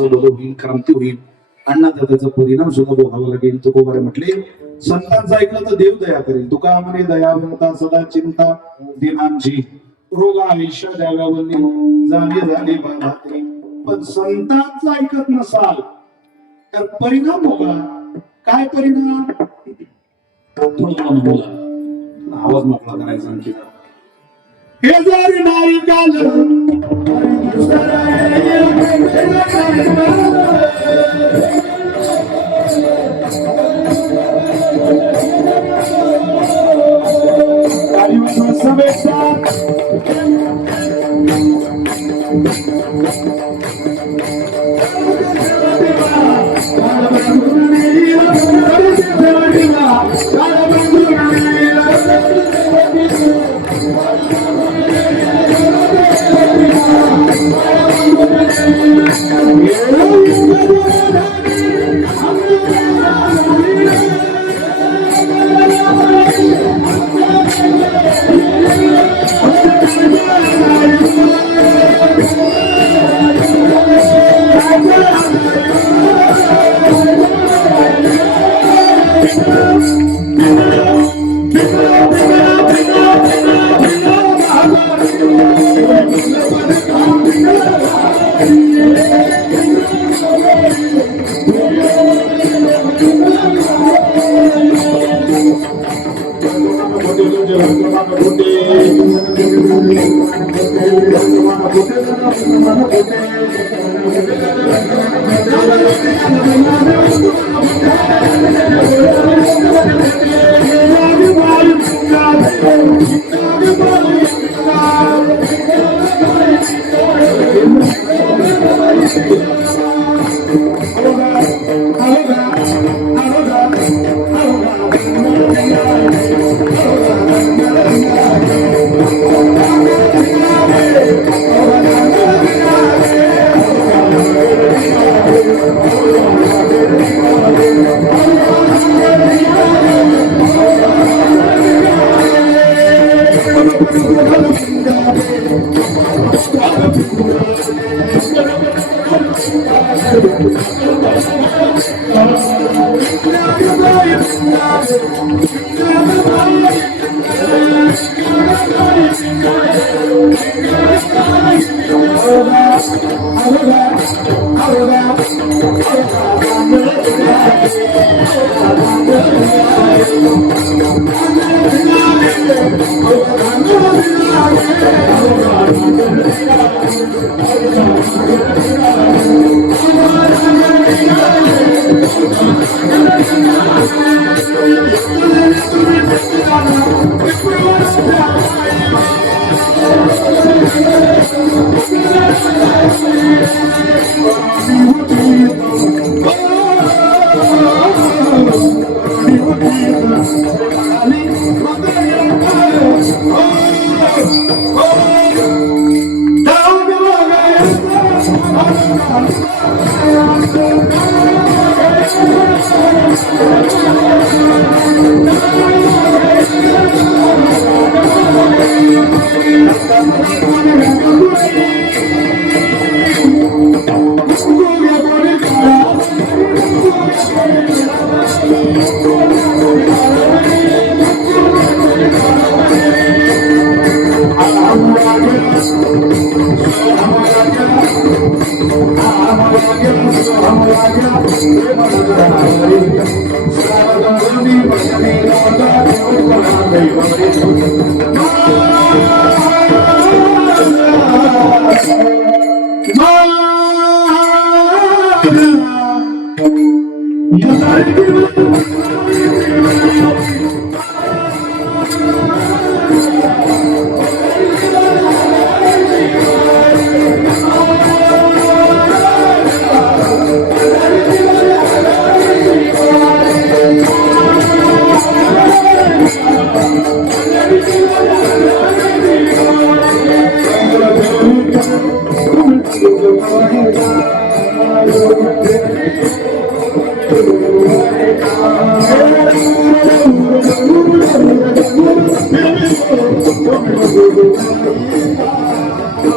बदल होईल, क्रांती होईल. अण्णा त्याचा परिणाम सुद्धा भोगावा लागेल. तुकोबारे म्हटले संतांचं ऐकलं तर देव दया करेल. तुका म्हणे दयावंता सदा चिंता दिनांची रोग आयुष्य द्याव्यावरणी जाणे झाले बाधाते. पण संतांचं ऐकत नसाल तर परिणाम होगा. काय परिणाम? थोडं बोला, आवाज मोकळा करायचा आणखी. हे जर नाही काल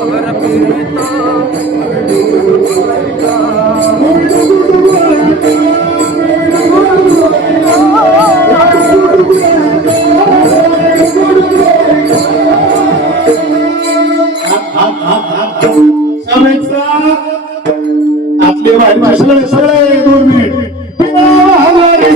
Ahora सभेचा आपले बाहेर सगळे सगळे 2 मिनिट बिना हजारी.